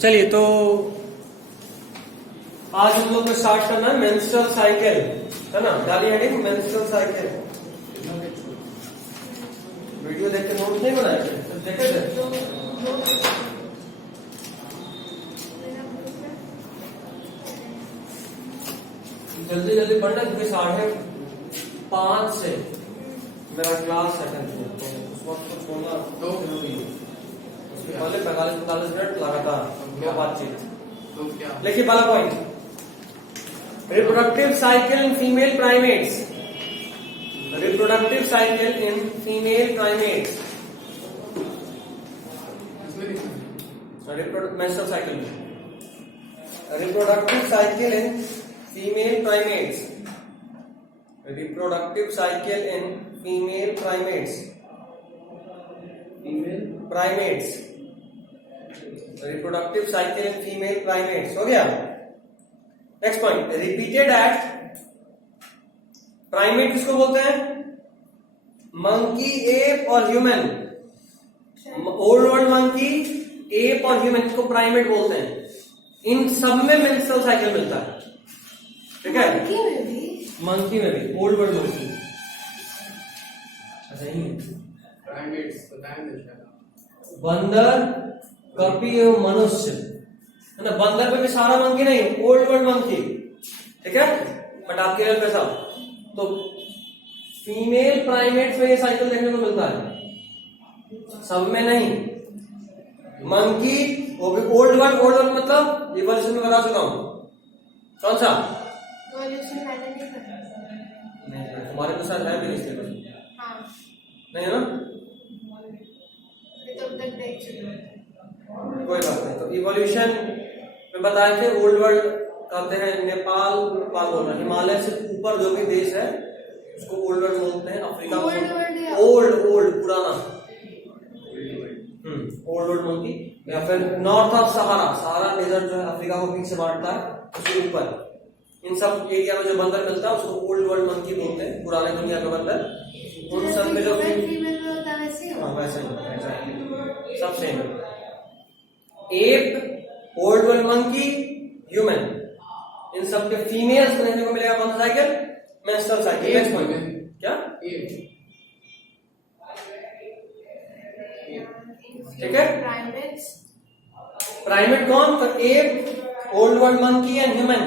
चलिए तो आज हम लोग को स्टार्ट करना है मेंस्ट्रुअल साइकिल, है ना। डाली हेडिंग मेंस्ट्रुअल साइकिल। वीडियो देख के नोट नहीं बनाए थे, तो देखे थे। जल्दी जल्दी पढ़ना क्योंकि 5:30 से मेरा क्लास अटेंड किया, तो उस वक्त को सोना तो जरूरी है। उसके पहले 45 मिनट लगातार बातचीत। लिखिए पहला point, reproductive cycle in female primates. Reproductive cycle in female primates. Menstrual cycle. Reproductive cycle in female primates. Reproductive cycle in female primates. Female primates. Reproductive cycle in female primates. हो गया। Next point, repeated act. Primate किसको बोलते हैं? Monkey, app और human. Old world monkey, app और human को primate बोलते हैं। इन सब में मेंस्ट्रुअल साइकिल मिलता है, ठीक है। मंकी में भी, ओल्ड वर्ल्ड मंकी। सही है। बंदर, कपी एवं मनुष्य, है ना। बंदर पे भी सारा मंकी नहीं, ओल्ड वर्ल्ड मंकी, ठीक है। बट आपके घर पे सब तो फीमेल प्राइमेट्स में ये साइकिल देखने को मिलता है, सब में नहीं। मंकी वो भी ओल्ड वर्ल्ड मतलब इवोल्यूशन में बता चुका हूं। कौन सा? नहीं, तुम्हारे के साथ है भी नहीं सिलेबस। नहीं है ना, कोई बात नहीं। तो इवोल्यूशन में बताए थे, ओल्ड वर्ल्ड कहते हैं नेपाल बोल रहे, हिमालय से ऊपर जो भी देश है उसको ओल्ड वर्ल्ड बोलते हैं। अफ्रीका ओल्ड पुराना, ओल्ड वर्ल्ड मंकी। या फिर नॉर्थ ऑफ सहारा डेजर्ट जो है अफ्रीका को बीच से बांटता है, उसके ऊपर इन सब एरिया में जो बंदर मिलता है उसको ओल्ड वर्ल्ड मंकी बोलते हैं, पुराने दुनिया का बंदर। उन सब में जो वैसे ही सब same. Ape, old world monkey, human, इन सब के फीमेल्स को देखने को मिलेगा कौन सा cycle? Menstrual cycle. Next point क्या? ठीक है। प्राइमेट कौन? तो ape, old world monkey and human.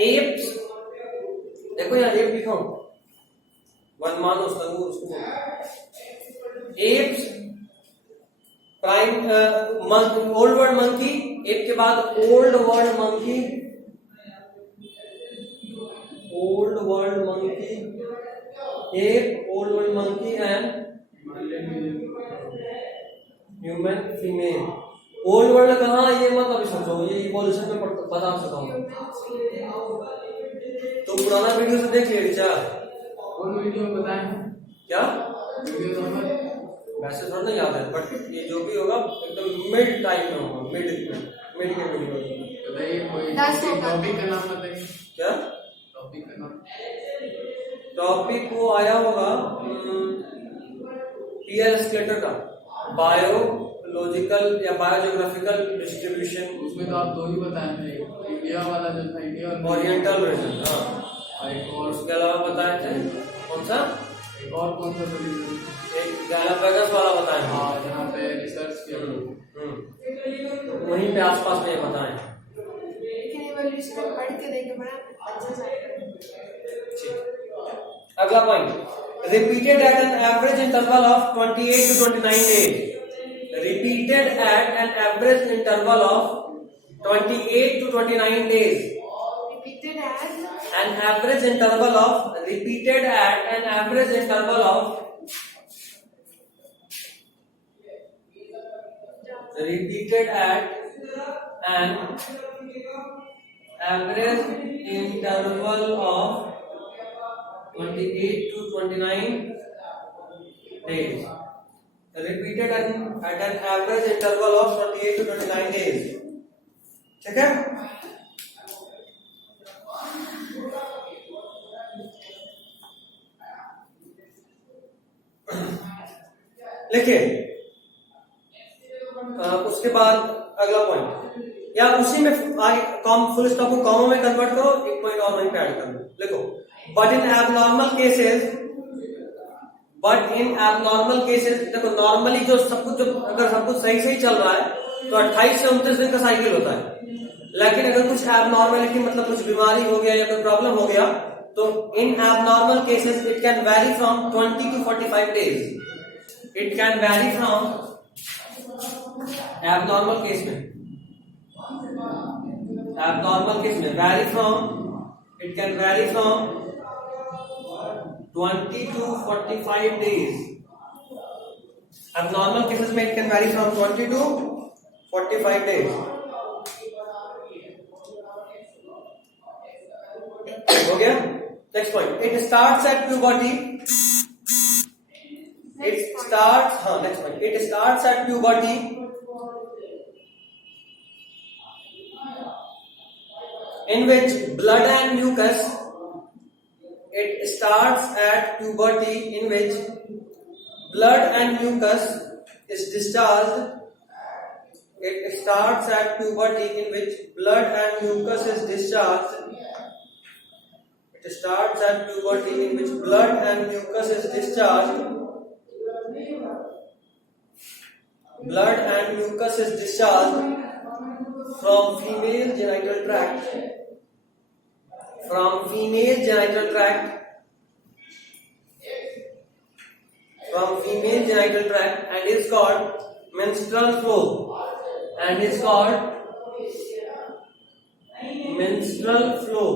Apes, देखो यहाँ एप लिखा हूं, वन मानो उसको। Apes, old world monkey, ape के बाद old world monkey, ape, old world monkey and human female. Old world कहाँ, ये मत अभी सोचो, ये इवोल्यूशन में बता सकता हूँ। तो पुराना वीडियो से देख लिया कौन वीडियो बताए क्या? वैसे थोड़ा ना याद है, बट ये जो भी होगा एकदम मिड टाइम में होगा, मिड के वीडियो। टॉपिक का नाम बताइए। क्या टॉपिक का नाम? टॉपिक वो आया होगा पीएल स्केलेटर का, बायोलॉजिकल या बायोजियोग्राफिकल डिस्ट्रीब्यूशन। उसमें तो आप दो ही बताए थे, इंडिया वाला जो था, इंडिया ओरिएंटल रीजन, हाँ। एक और उसके अलावा बताए थे कौन सा? एक और कौन सा? एक गैलापागोस वाला बताए, हाँ, जहाँ पे रिसर्च किया लोग, वहीं पे आसपास में बताएं। अगला point, repeated at an average interval of 28 to 29 days. Repeated at an average interval of 28 to 29 days. Repeated at an average interval of, repeated at an average interval of, repeated at an average interval of 28 to 29 days. Repeated at an average interval of 28 to 29 days. ठीक है। लिखिए। उसके बाद अगला point, या उसी में आगे फुल स्टॉप को कॉमा में कन्वर्ट करो, एक पॉइंट और वहीं पे ऐड कर दो, लिखो बट इन एबनॉर्मल केसेस, देखो नॉर्मली जो सब कुछ, जो अगर सब कुछ सही सही चल रहा है तो 28 से 29 दिन का साइकिल होता है, लेकिन अगर कुछ एबनॉर्मेलिटी मतलब कुछ बीमारी हो गया या कोई प्रॉब्लम हो गया तो in abnormal cases it can vary from 20 to 45 days. It can vary from abnormal case में vary from, it can vary from 20 to 45 days। Abnormal cases में it can vary from 20 to 45 days। हो गया। Next point, it starts at puberty, next point, it starts at puberty in which blood and mucus, it starts at puberty in which blood and mucus is discharged, it starts at puberty in which blood and mucus is discharged, it starts at puberty in which blood and mucus is discharged, blood and mucus is discharged from female genital tract, and is called menstrual flow, and is called menstrual flow,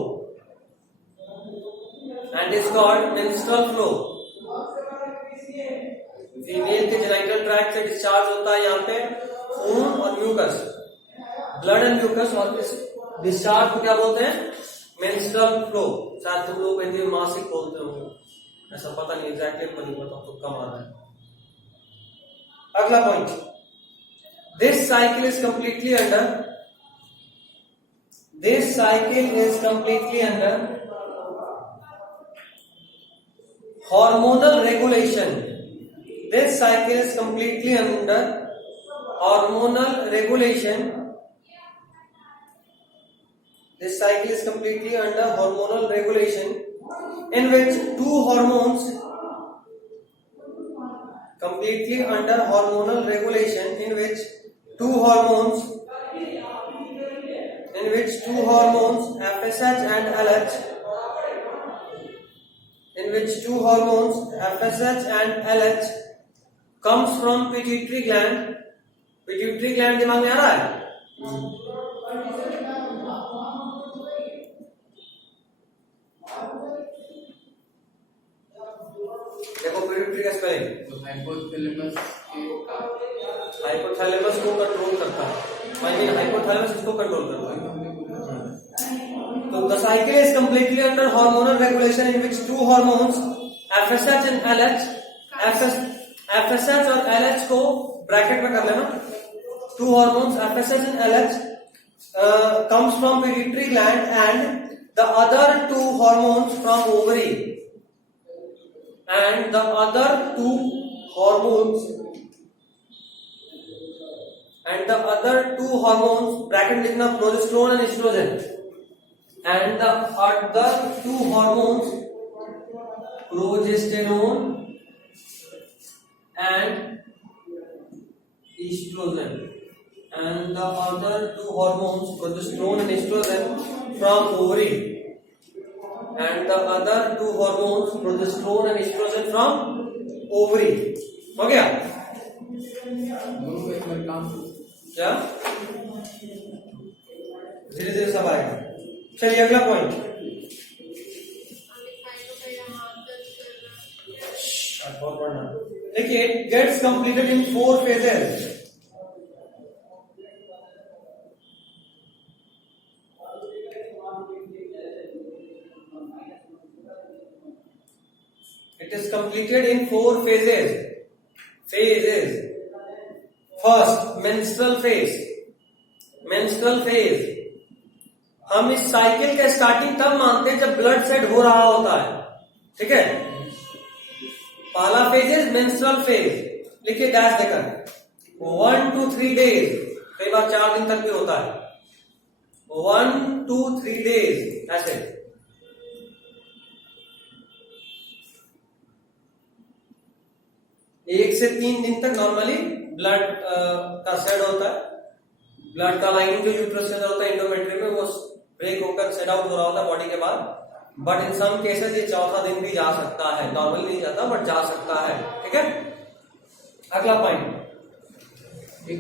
female के genital tract से discharge होता है यहाँ पे खून और mucus, blood and mucus, और इस डिस्चार्ज को क्या बोलते हैं? Menstrual flow. शायद तुम लोग हिंदी में मासिक बोलते होंगे, ऐसा पता नहीं, एग्जैक्टली मुझे नहीं पता, तो कम आ रहा है। अगला point, this cycle is completely under hormonal regulation। This cycle is completely under hormonal regulation। This cycle is completely under hormonal regulation in which two hormones, FSH and LH, comes from pituitary gland। Pituitary gland दिमाग में आ रहा है? देखो pituitary का spelling, hypothalamus को control करता है, hypothalamus इसको कंट्रोल करता है। तो the cycle is completely under hormonal regulation in which two hormones, FSH and LH, FSH और LH को ब्रैकेट में कर लेना, two hormones FSH and LH comes from pituitary gland and the other two hormones from ovary, bracket लिखना, progesterone and estrogen, and the other two hormones, progesterone and estrogen, from ovary, हो गया क्या? धीरे धीरे सब आएगा। चलिए अगला पॉइंट, बहुत पढ़ना। देखिए, it gets completed in 4 phases। It is completed in 4 phases। First, menstrual phase। हम इस साइकिल का स्टार्टिंग तब मानते हैं जब ब्लड सेट हो रहा होता है, ठीक है। पहला फेज इज मेंस्ट्रुअल फेज, लिखिए डैश देकर 1 to 3 days कई बार 4 दिन तक भी होता है, 1 to 3 days ऐसे। 1 से 3 दिन तक नॉर्मली ब्लड का शेड होता है, ब्लड का लाइनिंग जो यूट्रस के अंदर होता है एंडोमेट्रियम में, वो ब्रेक होकर सेट आउट हो रहा होता है बॉडी के बाद। बट इन सम केसेस ये 4था दिन भी जा सकता है, नॉर्मली नहीं जाता बट जा सकता है, ठीक है। अगला पॉइंट,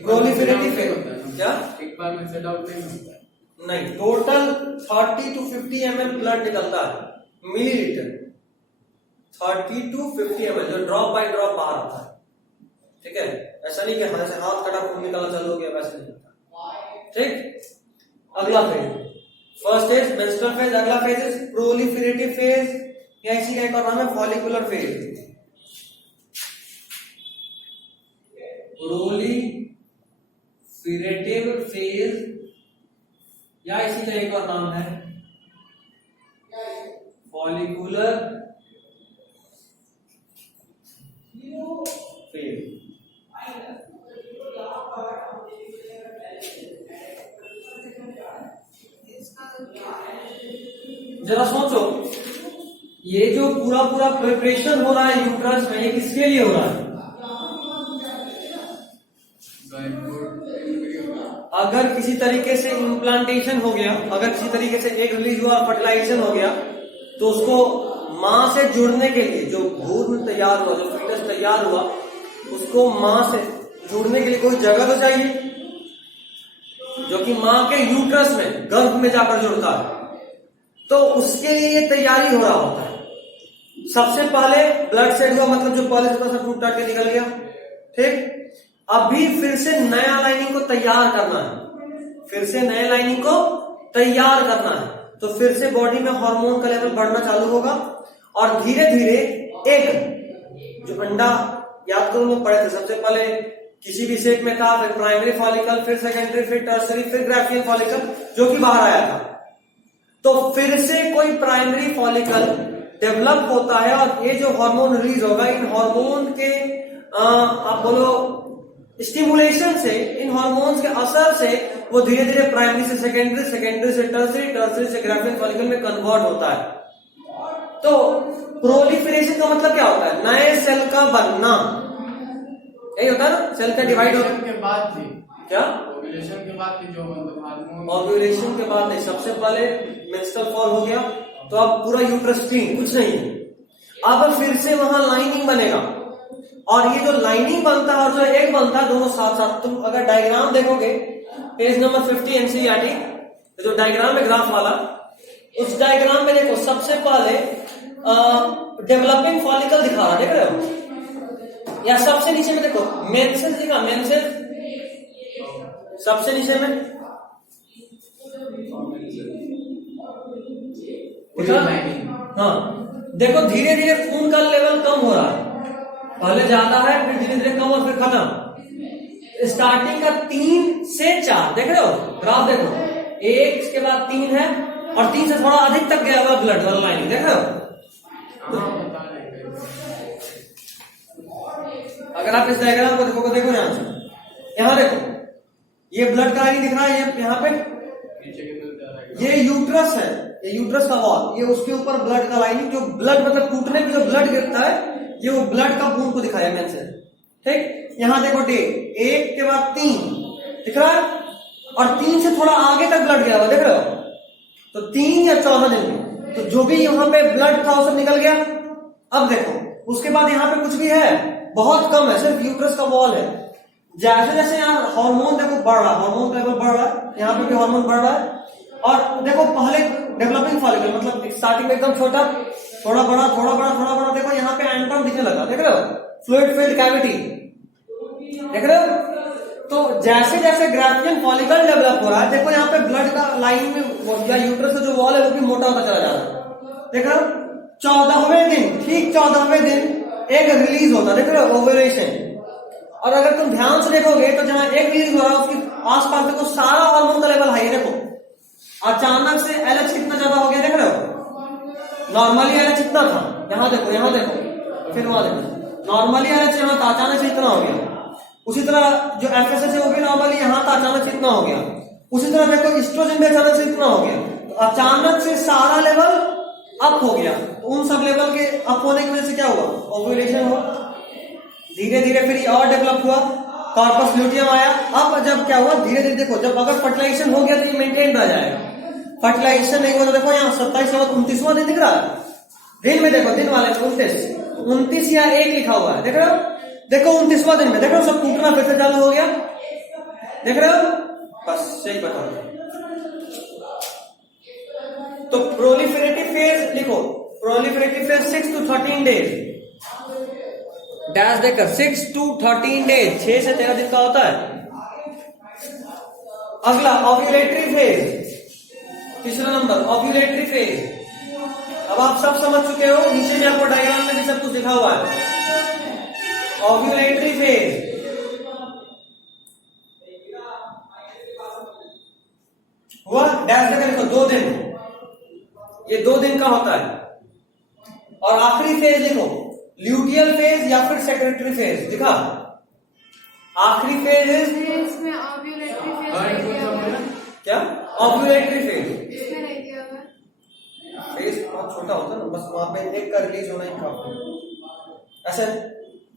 प्रोलिफरेटिव फेज। क्या एक बार में सेट आउट नहीं होता है? नहीं, टोटल 30 to 50 ml ब्लड निकलता है, मिलीलीटर 30 to 50 ml, जो ड्रॉप बाय ड्रॉप बाहर आता है, ठीक है। ऐसा नहीं कि हाथ कटा खून निकलना चालू हो गया, वैसे नहीं होता, ठीक। अगला phase, first is menstrual phase, अगला फेज इज प्रोलिफरेटिव फेज, या इसी का एक और नाम है फॉलिकुलर फेज। प्रोलिफरेटिव फेज या इसी का एक और नाम है फॉलिकुलर फेज। जरा सोचो, ये जो पूरा पूरा प्रिपरेशन हो रहा है यूट्रस में, ये किसके लिए हो रहा है? अगर किसी तरीके से इम्प्लांटेशन हो गया, अगर किसी तरीके से एग रिलीज हुआ, फर्टिलाइजेशन हो गया, तो उसको मां से जुड़ने के लिए, जो भ्रूण तैयार हुआ, जो फीटस तैयार हुआ, उसको मां से जुड़ने के लिए कोई जगह तो चाहिए, जो कि मां के यूट्रस में, गर्भ में जाकर जुड़ता है। तो उसके लिए ये तैयारी हो रहा होता है। सबसे पहले ब्लड सेट हुआ, मतलब जो पहले थोड़ा सा टूट टाट के निकल गया, ठीक। अभी फिर से नया लाइनिंग को तैयार करना है, फिर से नए लाइनिंग को तैयार करना है, तो फिर से बॉडी में हार्मोन का लेवल बढ़ना चालू होगा, और धीरे धीरे एक जो अंडा, याद करो में पढ़े थे, सबसे पहले किसी भी शेप में था, फिर प्राइमरी फॉलिकल, फिर सेकेंडरी, फिर टर्सरी, फिर ग्राफियन फॉलिकल, जो कि बाहर आया था। तो फिर से कोई प्राइमरी फॉलिकल डेवलप होता है, और ये जो हार्मोन रिलीज होगा, इन हार्मोन के आप बोलो स्टिमुलेशन से, इन हार्मोन्स के असर से वो धीरे धीरे प्राइमरी से सेकेंडरी, सेकेंडरी से टर्सरी, टर्सरी से ग्राफियन फॉलिकल में कन्वर्ट होता है। तो प्रोलिफरेशन का मतलब क्या होता है? नए सेल का बनना, यही होता है ना, सेल का डिवाइड होने के बाद भी। क्या ओव्यूलेशन के बाद भी जो मतलब हार्मोन, ओव्यूलेशन के बाद नहीं, सबसे पहले मेंस्ट्रुअल फॉल हो गया, तो अब पूरा यूट्रस क्लीन, कुछ नहीं है। अब फिर से वहां लाइनिंग बनेगा, और ये जो लाइनिंग बनता है और जो एग बनता है, दोनों साथ साथ। तुम अगर डायग्राम देखोगे, पेज नंबर 50 एनसीईआरटी, जो डायग्राम है ग्राफ वाला, उस डायग्राम में देखो, सबसे पहले डेवलपिंग फॉलिकल दिखा रहा है, देख रहे हो? या सबसे नीचे में देखो मेंसेस दिखा, मेंसेस सबसे नीचे में दिखा। हाँ, देखो धीरे धीरे खून का लेवल कम हो रहा है, पहले ज्यादा है, फिर धीरे धीरे कम, और फिर खत्म। स्टार्टिंग का 3 से 4, देख रहे हो ग्राफ, देखो 1, इसके बाद 3 है, और 3 से थोड़ा अधिक तक गया हुआ ब्लड वाला लाइनिंग, देख रहे हो? अगर आप इस डायग्राम को देखोगे, देखो यहां से, यहां देखो, ये ब्लड का लाइनिंग दिख रहा है, ये यहाँ पे ये यूट्रस है, ये यूट्रस का वॉल, ये उसके ऊपर ब्लड का लाइनिंग, जो ब्लड मतलब टूटने पे जो ब्लड गिरता है, ये वो ब्लड का बूंद को दिखाया मैंने से, ठीक। यहां देखो डे 1 के बाद 3 दिख रहा है, और 3 से थोड़ा आगे तक ब्लड गया हुआ, देख रहे हो? तो 3 या 14 दिन में, तो जो भी यहाँ पे ब्लड था वो सब निकल गया। अब देखो उसके बाद यहाँ पे कुछ भी है, बहुत कम है, सिर्फ यूट्रस का वॉल है। जैसे जैसे यहाँ हार्मोन देखो बढ़ रहा है, हार्मोन का लेवल बढ़ रहा है, यहाँ पे भी हार्मोन बढ़ रहा है, और देखो पहले डेवलपिंग फॉलिकल, मतलब स्टार्टिंग में एकदम छोटा, थोड़ा बड़ा, थोड़ा बड़ा, थोड़ा बड़ा, देखो यहाँ पे एंट्रम दिखने लगा, देख रहे हो? फ्लूइड फिल्ड कैविटी, देख रहे हो? तो जैसे जैसे ग्राफियन फॉलिकल डेवलप हो रहा है, देखो यहाँ पे ब्लड का लाइन में या यूट्रस का जो वॉल है वो भी मोटा होता चला जा रहा है, देख रहे हो? 14वें दिन, ठीक 14वें दिन एग रिलीज होता है, देख रहे हो? ओव्यूलेशन। और अगर तुम ध्यान से देखोगे तो जहां एग रिलीज हो रहा है उसके आसपास देखो सारा हार्मोन का लेवल हाई है, देखो अचानक से एलएच कितना ज्यादा हो गया, देख रहे हो? नॉर्मली एलएच इतना था, यहाँ देखो, यहाँ देखो, फिर वहां देखो, नॉर्मली एलएच यहाँ था, अचानक से इतना हो गया। उसी तरह जो एफएसएच है वो भी नॉर्मली यहाँ था, अचानक से इतना हो गया। उसी तरह देखो एस्ट्रोजन भी अचानक से इतना हो गया, तो अचानक से सारा लेवल अप हो गया। तो उन सब लेवल के अप होने की वजह से क्या हुआ, ओव्यूलेशन हुआ। धीरे धीरे फिर और डेवलप हुआ, कॉर्पस ल्यूटियम आया। अब जब क्या हुआ, धीरे धीरे देखो, जब अगर फर्टिलाइजेशन हो गया तो ये मेंटेन रह जाएगा। फर्टिलाइजेशन नहीं हुआ तो देखो यहाँ 27 के बाद 29वां दिन दिख रहा है। दिन में देखो, दिन वाले 29 या 1 लिखा हुआ है, देख रहे हो। देखो 29वां दिन में देख रहे हो सब टूटना फिर से चालू हो गया, देख रहे हो। बस सही बता। तो प्रोलिफेरेटिव फेज लिखो, proliferative phase 6 to 13 days, dash देकर 6 to 13 डेज, 6 से 13 दिन का होता है। अगला ओव्यूलेटरी फेज, तीसरा नंबर ओव्यूलेटरी फेज। अब आप सब समझ चुके हो, नीचे में आपको डायग्राम में भी सब कुछ लिखा हुआ है। ओव्यूलेटरी फेज हुआ, डैश देकर लिखो 2 दिन, ये 2 दिन का होता है। और आखिरी फेज लिखो ल्यूटियल फेज या फिर सेक्रेटरी फेज, दिखा। आखिरी फेज इसमें ओव्यूलेटरी फेज क्या, ओव्यूलेटरी फेज इसमें नहीं दिया हुआ। फेज बहुत छोटा होता है ना, बस वहां पे एक का रिलीज होना ही काफी। ऐसे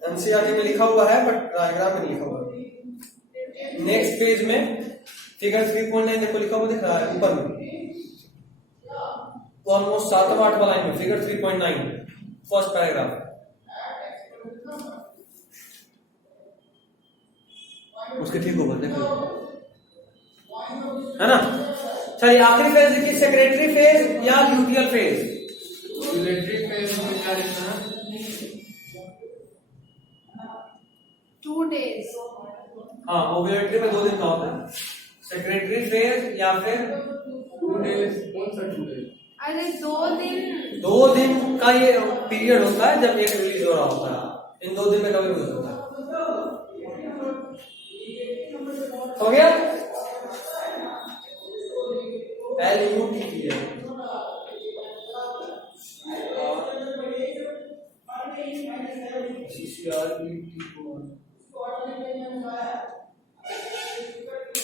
एनसीईआरटी में लिखा हुआ है बट डायग्राम में नहीं लिखा हुआ है। नेक्स्ट पेज में फिगर 3.9 देखो लिखा हुआ दिख रहा है ऊपर में, ऑलमोस्ट 7-8 लाइन में, फिगर 3.9 फर्स्ट पैराग्राफ। उसके ठीक ऊपर देखो, है ना। चलिए आखिरी फेज देखिए, सेक्रेटरी फेज या ल्यूटियल फेज। इलेक्ट्रिक फेज में क्या लिखना है? 2 days। हाँ, ओव्यूलेटरी में 2 दिन का होता है। सेक्रेटरी फेज या फिर 2 days, कौन सा 2 days? अरे 2 दिन, 2 दिन का ये पीरियड होता है जब एक रिलीज हो रहा होता है। इन 2 दिन में कभी भी हो सकता है। हो गया, LUT है।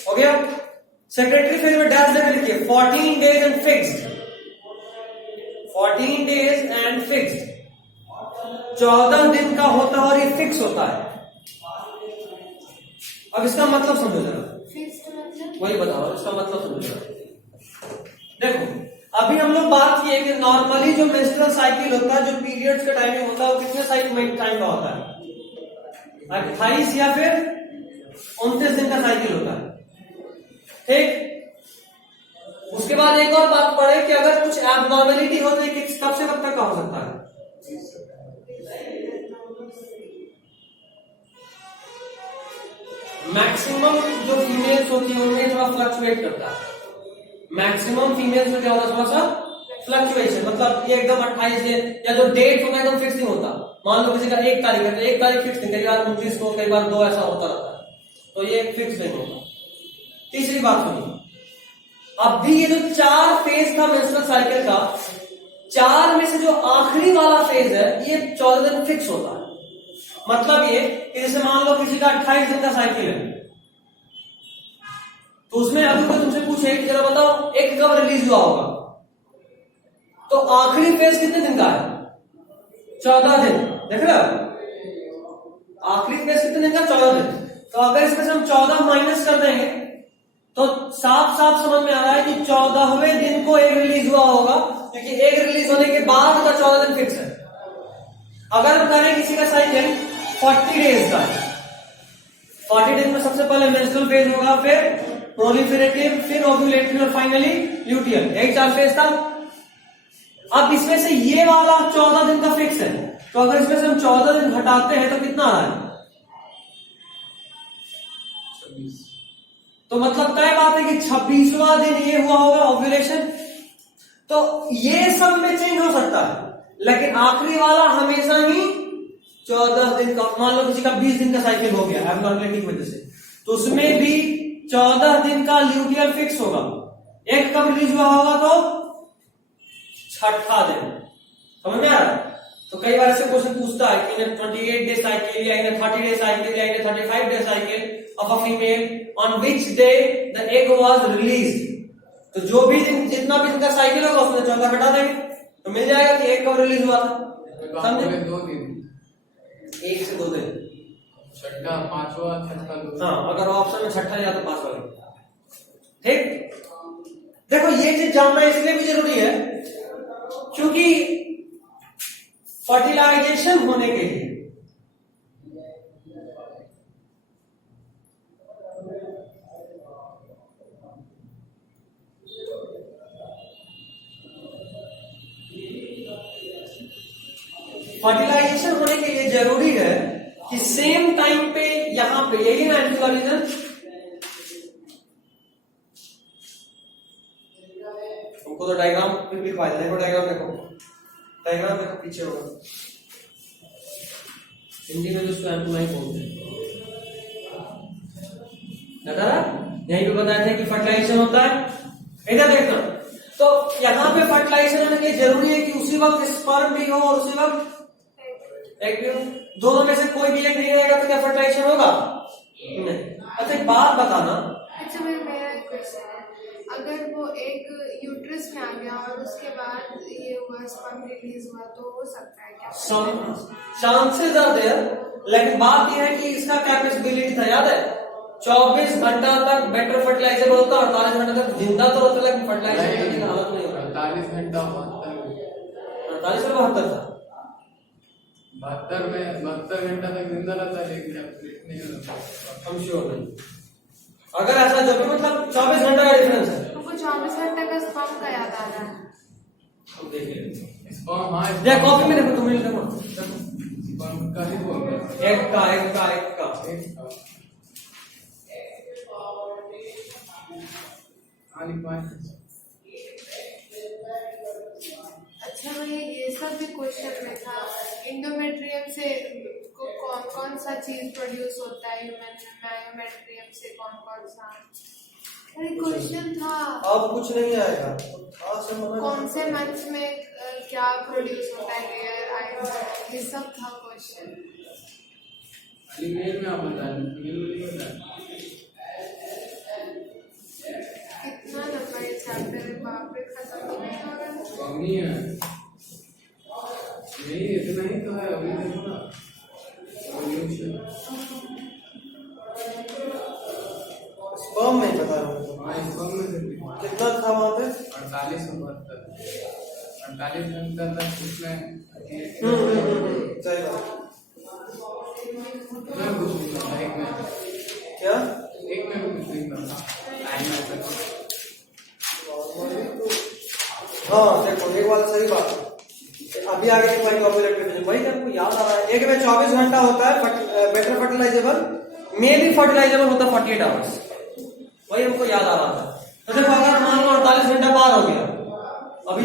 हो गया। सेक्रेटरी फेज में डैश देकर लिखिए 14 days and fixed, 14 days and fixed, 14 दिन का होता है और ये फिक्स होता है। अब इसका मतलब समझो जरा, फिक्स्ड मतलब वही बताओ इसका मतलब समझो जरा। देखो अभी हम लोग बात किए कि नॉर्मली जो मेंस्ट्रुअल साइकिल होता है, जो पीरियड्स का टाइमिंग होता है, वो कितने साइकिल टाइम का होता है, 28 या फिर 29 दिन का साइकिल होता है, ठीक। उसके बाद एक और बात पढ़े कि अगर कुछ एबनॉर्मेलिटी हो तो ये कब से कब तक का हो सकता है। मैक्सिमम जो फीमेल्स होती है उनमें थोड़ा फ्लक्चुएट करता है। मैक्सिमम फीमेल्स में क्या होता है, थोड़ा सा फ्लक्चुएशन, मतलब ये एकदम 28 है या जो डेट होता है एकदम फिक्स नहीं होता। मान लो किसी का 1 तारीख है तो 1 तारीख फिक्स नहीं, कई बार 29 को, कई बार 2, ऐसा होता रहता है, तो ये फिक्स नहीं होता। तीसरी बात सुनिए, अब भी ये जो 4 फेज था मेंस्ट्रुअल साइकिल का, 4 में से जो आखिरी वाला फेज है ये 14 दिन फिक्स होता है। मतलब ये कि जैसे मान लो किसी का 28 दिन का साइकिल है, तो उसमें अभी कोई तुमसे पूछे कि जरा बताओ एक कब रिलीज हुआ होगा, तो आखिरी फेज कितने दिन का है, 14 दिन, देख रहे हो। आखिरी फेज कितने दिन का, 14 दिन। तो अगर इसमें से हम 14 माइनस कर देंगे तो साफ साफ समझ में आ रहा है कि 14वें दिन को एक रिलीज हुआ होगा, क्योंकि एक रिलीज होने के बाद का 14 दिन फिक्स है। अगर हम करें किसी का साइकिल 40 डेज का, 40 डेज में सबसे पहले मेंस्ट्रुअल फेज होगा, फिर प्रोलिफेरेटिव, फिर ओव्यूलेटरी और फाइनली ल्यूटियल, यही 4 फेज था। अब इसमें से ये वाला 14 दिन का फिक्स है, तो अगर इसमें से हम 14 दिन घटाते हैं तो कितना आ रहा है, 26। तो मतलब तय बात है कि 26वां दिन ये हुआ होगा ओव्यूलेशन। तो ये सब में चेंज हो सकता है, लेकिन आखिरी वाला हमेशा ही 14 दिन का। मान लो किसी का 20 दिन का साइकिल हो गया एबनॉर्मलिटी की वजह से, तो उसमें भी 14 दिन का ल्यूटियल फिक्स होगा। एक कब रिलीज हुआ होगा, तो 6ठा दिन, समझ में आ रहा है। तो कई बार ऐसे क्वेश्चन पूछता है कि 28 डे साइकिल या 30 डे साइकिल या 35 day cycle of a female on which day the egg was released. तो जो भी दिन जितना भी इनका साइकिल होगा उसमें 14 घटा देंगे तो मिल जाएगा कि एग कब रिलीज हुआ था। समझे? 2 दिन, 1 से 2 दिन। छठा, पांचवा, छठा, हाँ, अगर ऑप्शन में छठा या तो पांचवा। ठीक, देखो ये चीज जानना इसलिए भी जरूरी है क्योंकि फर्टिलाइजेशन होने के लिए जरूरी है कि सेम टाइम पे यहां पे यही ना एंटी वाला रीजन, हमको तो डायग्राम भी लिखवा देना। देखो डायग्राम देखो पीछे होगा, हिंदी में तो उसको एंटी नहीं बोलते। यहीं पे बताया था कि फर्टिलाइजेशन होता है। इधर देखना, तो यहाँ पे फर्टिलाइजेशन होने के लिए जरूरी है कि उसी वक्त स्पर्म भी हो और उसी वक्त एग भी हो। दोनों में से कोई भी एक नहीं रहेगा तो क्या फर्टिलाइजेशन होगा? नहीं। अच्छा एक बात बताना, अच्छा मेरा एक क्वेश्चन है, अगर वो एक यूट्रस में आ गया और उसके बाद ये हुआ स्पर्म रिलीज हुआ तो हो सकता है क्या? चांसेस आर देयर, लेकिन बात यह है कि इसका कैपेसिबिलिटी था, याद है 24 घंटा तक बेटर फर्टिलाइजर होता है, 48 घंटे तक जिंदा तो होता, लेकिन फर्टिलाइजर करने की हालत नहीं होता। 48 घंटा 48 से 72 था, 72 घंटा तक जिंदा रहता है लेकिन नहीं होता। हम श्योर नहीं। अगर ऐसा जो भी मतलब 24 घंटा का डिफरेंस है, तुमको 24 घंटे का स्पर्म का याद आ रहा है? तो देखिए स्पर्म, हाँ या कॉपी में देखो, तुम्हें देखो स्पर्म का ही बोल रहे हैं। एक का हाँ लिखवाएं। अच्छा भैया ये सब भी क्वेश्चन में था, इंडोमेट्रियम से कौन कौन सा चीज प्रोड्यूस होता है, मायोमेट्रियम से कौन कौन सा? अरे क्वेश्चन था, अब कुछ नहीं आएगा। कौन से मंथ में क्या प्रोड्यूस होता है हेयर, आयरन, ये सब था क्वेश्चन। मेल में आप बताएं, मेल में नहीं बताएं। कितना लंबा ये चैप्टर है, बाप रे, खत्म ही नहीं हो रहा। कमी है नहीं, इतना ही तो है। अभी देखो ना, स्पर्म नहीं पता रहा हूँ। हाँ स्पर्म में से कितना था वहां पे? 48 और 48 घंटा तक उसमें सही बात। मैं कुछ नहीं करता, एक में क्या कुछ नहीं करता। हाँ देखो एक बात सही बात है। अभी आगे वही हमको याद आ रहा है, एक में 24 घंटा होता है बेटर फर्टिलाइजेबल, मेनली फर्टिलाइजेबल होता है 48 आवर्स, वही हमको याद आ रहा था। तो देखो अगर मान लो 48 घंटा पार हो गया, अभी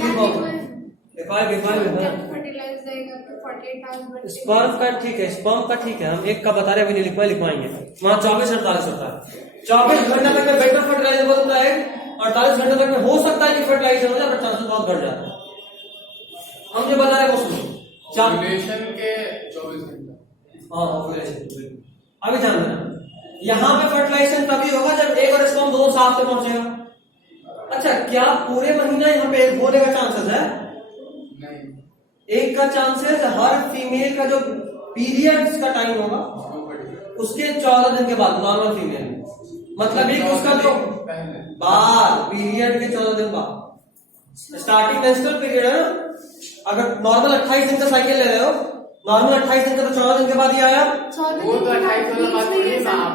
स्पर्म का ठीक है, स्पर्म का ठीक है, हम एक का बता रहे अभी नहीं लिखवाएंगे, वहां 24 48 होता है। 24 घंटे तक में बेटर फर्टिलाइजेबल होता है, 48 घंटे तक में हो सकता है कि फर्टिलाइजेशन हो जाए, बट चांसेस बहुत बढ़ जाता है। हम जो बता रहे हैं वो सुनो, ओव्यूलेशन के 24 घंटा। हाँ ओव्यूलेशन, अभी ध्यान देना, यहाँ पे फर्टिलाइजेशन तभी होगा जब एग और स्पर्म दोनों साथ में पहुंचेगा। अच्छा क्या पूरे महीना यहाँ पे एग होने का चांसेस है? नहीं, एक का चांसेस हर फीमेल का जो पीरियड्स का टाइम होगा उसके 14 दिन के बाद, नॉर्मल फीमेल, मतलब एक उसका जो बाद पीरियड के 14 दिन बाद, स्टार्टिंग मेंस्ट्रुअल पीरियड है ना, अगर नॉर्मल 28 दिन का साइकिल ले रहे हो, नॉर्मल 28 दिन का तो 14 दिन के बाद ही आया। वो तो 28 वाला बात नहीं था, आप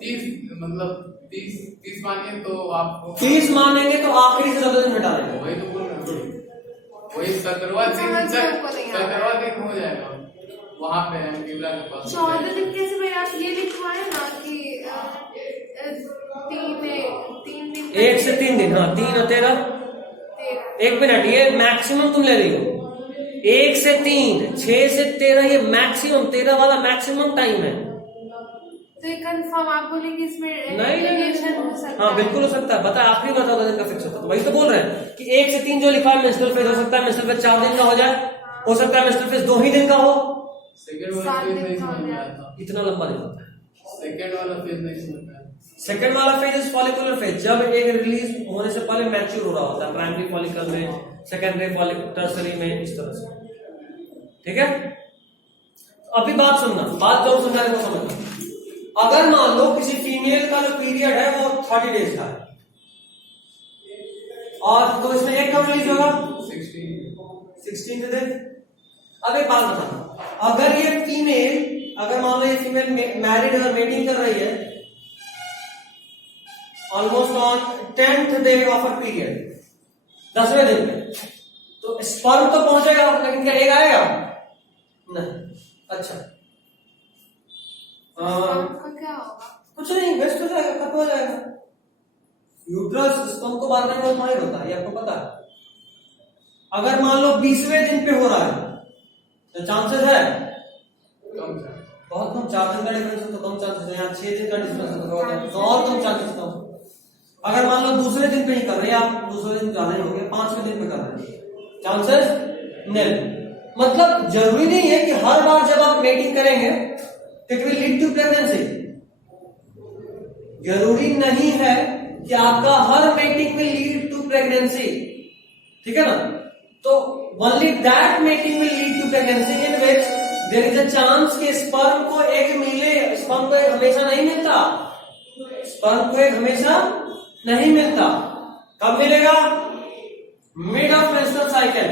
30 मतलब 30 मानिए तो आपको 30 मानेंगे तो आखिरी से 14 दिन घटा देंगे। वही तो बोल रहा हूँ, वही 17वां दिन हो जाएगा वहां पे एम्ब्यूला के पास। 14 दिन कैसे भाई? आप ये लिखवाए ना कि 3 दिन, 1 से 3 दिन, हाँ 3 और 13, 1 मिनट, ये मैक्सिमम तुम ले रही हो। 1 से 3, 6 से 13, ये मैक्सिमम 13 वाला मैक्सिमम टाइम है। तो ये कंफर्म आप बोलेंगे इसमें नहीं हो सकता है? हाँ बिल्कुल हो सकता है, बता आखिरी बार 14 दिन का फिक्स होता है, तो वही तो बोल रहे हैं कि 1 से 3 जो लिखा है मेंस्ट्रुअल फेज हो सकता है, मेंस्ट्रुअल फेज 4 दिन का हो जाए, हो सकता है मेंस्ट्रुअल फेज 2 ही दिन का हो, सेकंड वाला 7 फेज दिन नहीं का हो समझ में जाए। आया था। इतना लंबा नहीं होता है। सेकंड वाला फेज नहीं समझ में आया। सेकेंड वाला फेज इज फॉलिकुलर फेज, जब एक रिलीज होने से पहले मैच्योर हो रहा होता है, प्राइमरी फॉलिकल में, सेकेंडरी फॉलिकल, टर्सरी में, इस तरह से। ठीक है, अभी बात सुनना, बात जो समझाने को समझना। अगर मान लो किसी फीमेल का जो पीरियड है वो 30 डेज का है, और तो इसमें एक कब रिलीज होगा? 16 दिन। अब एक बात बताना, अगर ये फीमेल, अगर मान लो ये फीमेल मैरिड है, मेटिंग कर रही है almost on 10th day of a period, 10वें दिन पे, तो स्पर्म तो पहुंचेगा, लेकिन क्या एग आएगा? नहीं। अच्छा, का क्या होगा? कुछ नहीं, वेस्ट हो जाएगा, खत्म हो जाएगा। यूट्रस स्पर्म को बार बार माइंड होता है, ये आपको पता है। अगर मान लो 20वें दिन पे हो रहा है तो चांसेस है कम से बहुत कम, 4 दिन का डिफरेंस है तो कम चांसेस है, यहाँ 6 दिन का डिफरेंस है तो और कम चांसेस है। अगर मान लो दूसरे दिन पे ही कर रहे हैं आप, दूसरे दिन ज्यादा ही हो गया, 5वें दिन पे कर रहे हैं, चांसेस नील। मतलब जरूरी नहीं है कि हर बार जब आप मेटिंग करेंगे it will lead to pregnancy. जरूरी नहीं है कि आपका हर mating will lead to pregnancy, ठीक है ना? तो only that mating will lead to pregnancy in which there is a chance कि स्पर्म को एग मिले। स्पर्म को एग हमेशा नहीं मिलता, स्पर्म को एग हमेशा नहीं मिलता। कब मिलेगा? Mid of menstrual cycle,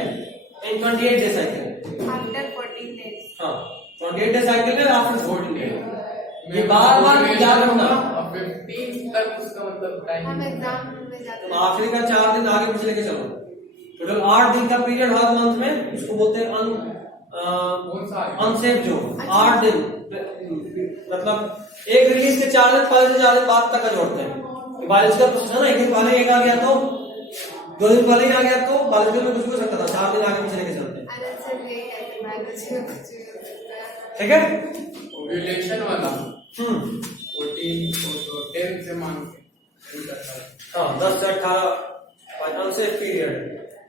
in 28 day cycle, after 14 days. हाँ 28 डे साइकिल में आफ्टर 14 डे। ये मैं बार बार याद रखना। अब 15 तक उसका मतलब टाइम हम एग्जाम में जाते हैं। आखिरी का 4 दिन आगे पीछे लेके चलो, टोटल 8 दिन का पीरियड हर मंथ में, इसको बोलते हैं कौन सा अनसेफ जोन। 8 दिन मतलब एक रिलीज के 4 दिन पहले से 4 दिन बाद तक का जोड़ते हैं। बायोलॉजिकल प्रोसेस है ना, एक दिन पहले एक आ गया तो 2 दिन पहले ही आ गया तो बायोलॉजिकल में कुछ भी हो सकता था, 4 दिन आगे पीछे लेके चलते हैं। आनंद से ले कहते हैं बायोलॉजी में कुछ भी हो सकता है। ठीक है, ओव्यूलेशन वाला 14 तो 10 से मान के हाँ 10 से 18 अनसेफ पीरियड,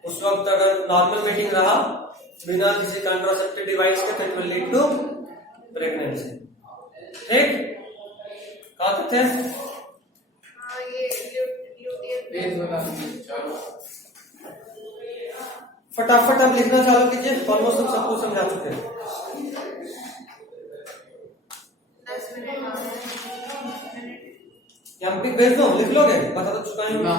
उस वक्त अगर नॉर्मल मीटिंग रहा बिना किसी कंट्रासेप्टिव डिवाइस के, it will lead to pregnancy. ठीक, कहा थे? हाँ, ये ल्यूटियन फेज वाला चलो फटाफट हम लिखना चालू कीजिए, ऑलमोस्ट हम सबको समझा चुके हैं। 10 मिनट और है। यहाँ पे भेज दो, लिख लोगे? बता तो चुका हूँ, ना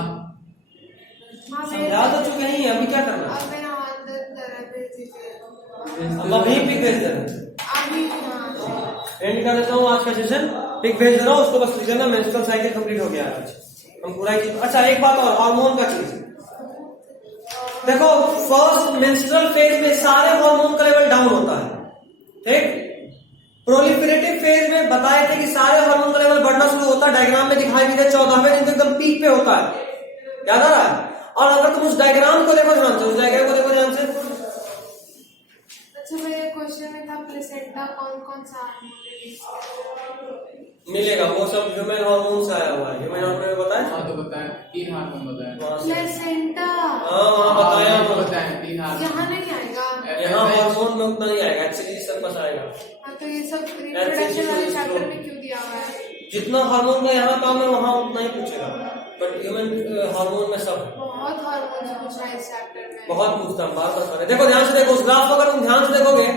हाँ, समझा तो चुके हैं, अभी क्या करना? अब मेरा आदत तरह भेज दीजिए। अब अभी पिक भेज दे रहे हैं, अभी हाँ एंड कर देता हूँ आज का सेशन, पिक भेज दे रहा हूँ, उसको बस लिख देना, मेंस्ट्रुअल साइकिल कंप्लीट हो गया है आज, हम पूरा ही। अच्छा एक बात और, हार्मोन का चीज देखो, फर्स्ट मेंस्ट्रुअल फेज में सारे हार्मोन का लेवल डाउन होता है, ठीक। प्रोलिफरेटिव फेज में बताए थे कि सारे हार्मोन का लेवल बढ़ना शुरू होता है, डायग्राम में दिखाई दिया 14वें दिन तक एकदम पीक पे होता है, याद आ रहा है? और अगर तुम उस डायग्राम को देखो ध्यान से, उस डायग्राम को देखो ध्यान से। अच्छा, मेरे क्वेश्चन में था प्लेसेंटा कौन कौन सा हार्मोन रिलीज करता है? मिलेगा, वो सब ह्यूमन हार्मोन से आया हुआ है, ह्यूमन हार्मोन में बताया, हाँ तो बताएं 3 हार्मोन बताएं। प्लेसेंटा हाँ बताया, तो बताएं 3 हार्मोन। यहाँ नहीं आएगा, यहाँ हार्मोन में उतना नहीं आएगा, एक्चुअली सब बस आएगा। हाँ तो ये सब रिप्रोडक्शन वाले चैप्टर में क्यों दिया हुआ है? जितना हार्मोन का यहाँ काम है वहाँ उतना ही पूछेगा, बट ह्यूमन हार्मोन में सब बहुत हार्मोन पूछा है इस चैप्टर में, बहुत पूछता है, बार बार। देखो ध्यान से देखो, उस ग्राफ को अगर तुम ध्यान से देखोगे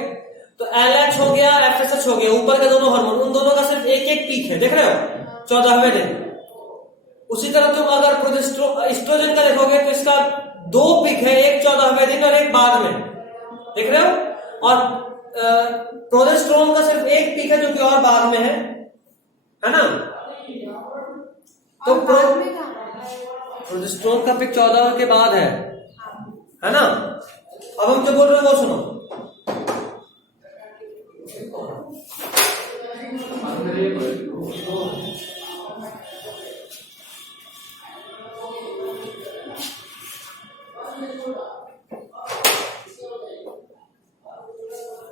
तो LH हो गया, FSH हो गया, ऊपर के दोनों हार्मोन, उन दोनों का सिर्फ एक एक पीक है, देख रहे हो 14वें दिन। उसी तरह तुम अगर एस्ट्रोजन का देखोगे तो इसका 2 पीक है, एक 14वें दिन और एक बाद में, देख रहे हो। और प्रोजेस्टेरोन का सिर्फ एक पीक है जो कि और बाद में है ना। तो और बाद में कहाँ? प्रोजेस्टेरोन का पीक 14 के बाद है ना। अब हम जो बोल रहे हैं वो सुनो,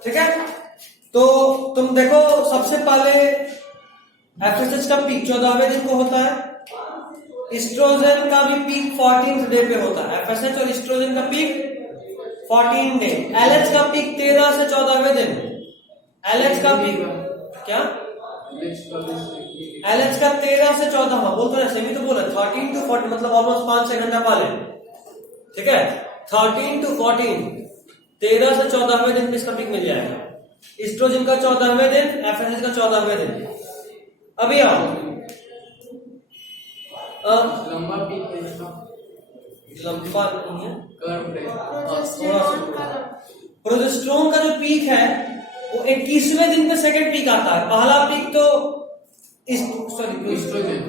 ठीक है। तो तुम देखो, सबसे पहले एफएसएच का पीक 14वें दिन को होता है, एस्ट्रोजन का भी पीक 14th डे पे होता है, एफएसएच और एस्ट्रोजन का पीक 14 डे। LH का पीक 13 से 14वें दिन। LH का पीक क्या? LH का 13 से 14, बोल तो सेमी तो बोला 13 to 14 मतलब ऑलमोस्ट 5-6 घंटा पहले, ठीक है। 13 to 14 13 से 14वें दिन इसका पीक मिल जाएगा। ईस्ट्रोजन का 14वें दिन, एफएसएच का 14वें दिन। अभी आओ लंबा पीक है इसका, लंबा नहीं है। प्रोजेस्टेरोन का प्रोजेस्टेरोन का जो पीक है वो 21वें दिन पे सेकंड पीक आता है। पहला पीक तो एस्ट्रोजन,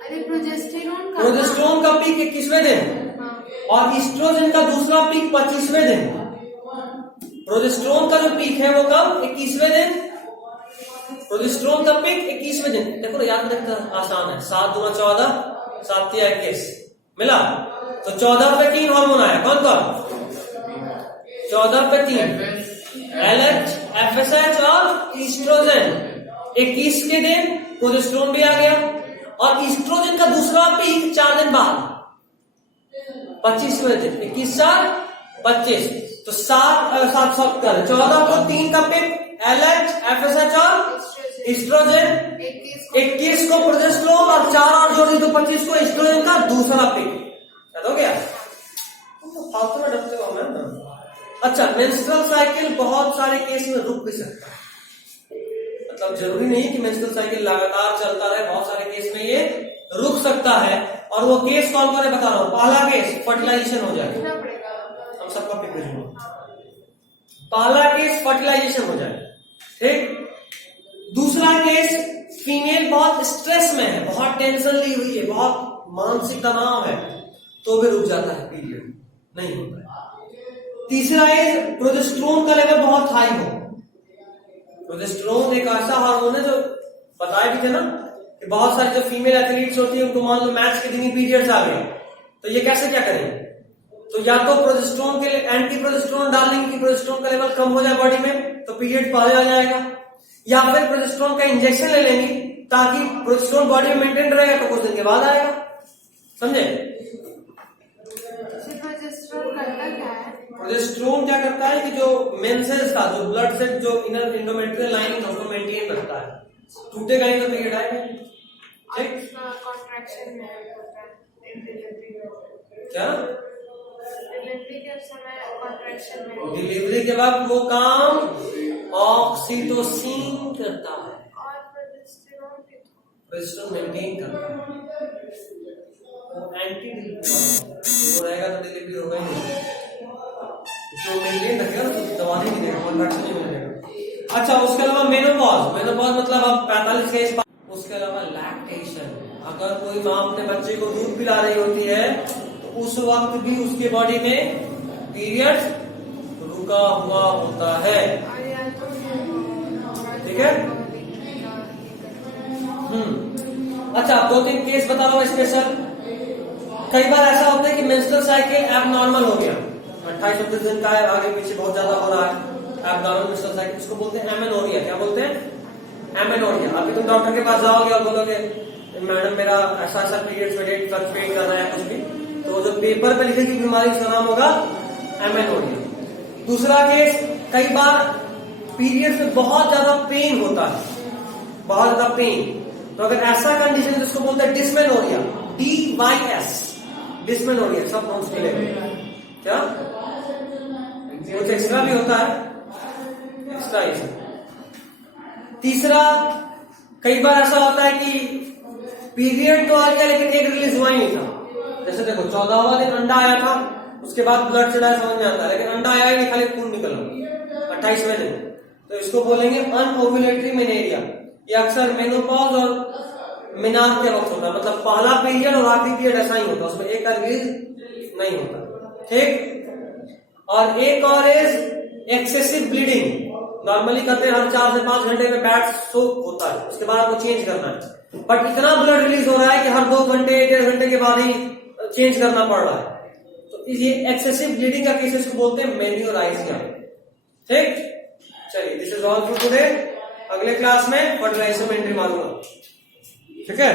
अरे प्रोजेस्टेरोन का प्रोजेस्टेरोन का पीक 21वें दिन हाँ। और ईस्ट्रोजन का दूसरा पीक 25वें दिन। प्रोजेस्टेरोन का जो पीक है वो कब? 21वें दिन। प्रोजेस्टेरोन का पीक 21वें दिन। देखो ना, याद रखना आसान है। 7 दूना 14, 7 तिया 21 मिला तो 14 पे 3 हार्मोन आया। कौन कौन? 14 पे 3 LH, FSH और ईस्ट्रोजन। 21 के दिन प्रोजेस्टेरोन भी आ गया और ईस्ट्रोजन का दूसरा पीक 4 दिन बाद 25वें दिन। 21 4 25 तो 7 कर 14 को 3 का पीक LH, FSH और ईस्ट्रोजन। 21 को प्रोजेस्टेरोन और 4 और जोड़ी तो 25 को ईस्ट्रोजन का दूसरा पीक। याद हो गया? फालतू में डरते हो मैं ना। अच्छा, मेंस्ट्रुअल साइकिल बहुत सारे केस में रुक भी सकता है। मतलब जरूरी नहीं कि मेंस्ट्रुअल साइकिल लगातार चलता रहे, बहुत सारे केस में ये रुक सकता है। और वो केस कौन कौन है बता रहा हूं। पहला केस फर्टिलाइजेशन हो जाए, हम सबका पिक भेजूंगा। पहला केस फर्टिलाइजेशन हो जाए, ठीक। दूसरा केस फीमेल बहुत स्ट्रेस में है, बहुत टेंशन ली हुई है, बहुत मानसिक तनाव है, तो भी रुक जाता है, पीरियड नहीं होता है। तीसरा है प्रोजेस्टेरोन का लेवल बहुत हाई हो। प्रोजेस्टेरोन एक ऐसा हार्मोन है जो बताए भी थे ना कि बहुत सारे जो फीमेल एथलीट्स होती है उनको मान लो मैच के दिन ही पीरियड्स आ गए, तो ये कैसे क्या करें? तो या तो प्रोजेस्टेरोन के लिए एंटी प्रोजेस्टेरोन डाल लेंगे कि प्रोजेस्टेरोन का लेवल कम हो जाए बॉडी में, तो पीरियड पहले आ जाएगा। या फिर प्रोजेस्टेरोन का इंजेक्शन ले लेंगे ताकि प्रोजेस्टेरोन बॉडी में मेंटेन रहेगा, तो कुछ दिन के बाद आएगा। समझे? प्रोजेस्टेरोन करता क्या है? प्रोजेस्टेरोन क्या करता है कि जो मेन सेल्स का जो ब्लड सेल जो इनर एंडोमेट्रियल लाइनिंग उसको मेंटेन रखता है, टूटेगा नहीं तो पीरियड आएगा। ठीक, कॉन्ट्रैक्शन में होता है डिलीवरी क्या के समय कॉन्ट्रैक्शन में, डिलीवरी के बाद वो काम ऑक्सीटोसिन करता है, और प्रोजेस्टेरोन मेंटेन करता है। वो एंटी डिलीवरी वो रहेगा तो डिलीवरी होगा ही नहीं, जो मेंटेन रखेगा तो दवा नहीं मिलेगा, कॉन्ट्रैक्शन नहीं मिलेगा। अच्छा, उसके अलावा मेनोपॉज, मेनोपॉज मतलब अब 45 के इस। उसके अलावा लैक्टेशन, अगर कोई माँ अपने बच्चे को दूध पिला रही होती है तो उस वक्त भी उसके बॉडी में पीरियड रुका हुआ होता है, ठीक है। अच्छा, 2-3 केस बता रहा हूं स्पेशल। कई बार ऐसा होता है कि मेंस्ट्रुअल साइकिल एबनॉर्मल हो गया, 28-29 दिन का है, आगे पीछे बहुत ज्यादा हो रहा है, एबनॉर्मल मेंस्ट्रुअल साइकिल, इसको बोलते हैं एमेनोरिया। क्या बोलते हैं? एमेनोरिया। अभी तुम डॉक्टर के पास जाओगे और बोलोगे मैडम मेरा ऐसा ऐसा पीरियड्स में डेट फ्लक्चुएट कर रहा है कुछ भी, तो जो पेपर पे लिखेगी बीमारी उसका नाम होगा एमेनोरिया। दूसरा केस, कई बार पीरियड्स में बहुत ज्यादा पेन होता है, बहुत ज्यादा पेन, तो अगर ऐसा कंडीशन जिसको बोलते हैं डिस्मेनोरिया, DYS, डिस्मेनोरिया, सब नोट्स मिलेगा। क्या कुछ एक्स्ट्रा भी होता है, एक्स्ट्रा ही। तीसरा, कई बार ऐसा होता है कि पीरियड तो आ गया लेकिन एग रिलीज हुआ ही नहीं था। जैसे देखो 14वां दिन अंडा आया था, उसके बाद ब्लड चढ़ाया, समझ में आता है, लेकिन अंडा आया ही नहीं, खाली खून निकला 28वें दिन, तो इसको बोलेंगे अनओव्यूलेटरी मेनेरिया। ये अक्सर मेनोपॉज और मिनार के वक्त होता है, मतलब पहला पीरियड और आखिरी पीरियड ऐसा ही होता है, उसमें एक रिलीज नहीं होता, ठीक। और एक और इज एक्सेसिव ब्लीडिंग। नॉर्मली करते हैं हर 4 से 5 घंटे में पैड सोप होता है, उसके बाद आपको चेंज करना है, बट इतना ब्लड रिलीज हो रहा है कि हर 2 घंटे 1.5 घंटे के बाद ही चेंज करना पड़ रहा है, तो ये एक्सेसिव ब्लीडिंग का केसेस को बोलते हैं मेन्योराइजिया, ठीक। चलिए, this is all for today. अगले क्लास में फर्टिलाइजेशन में एंट्री मारूंगा, ठीक है।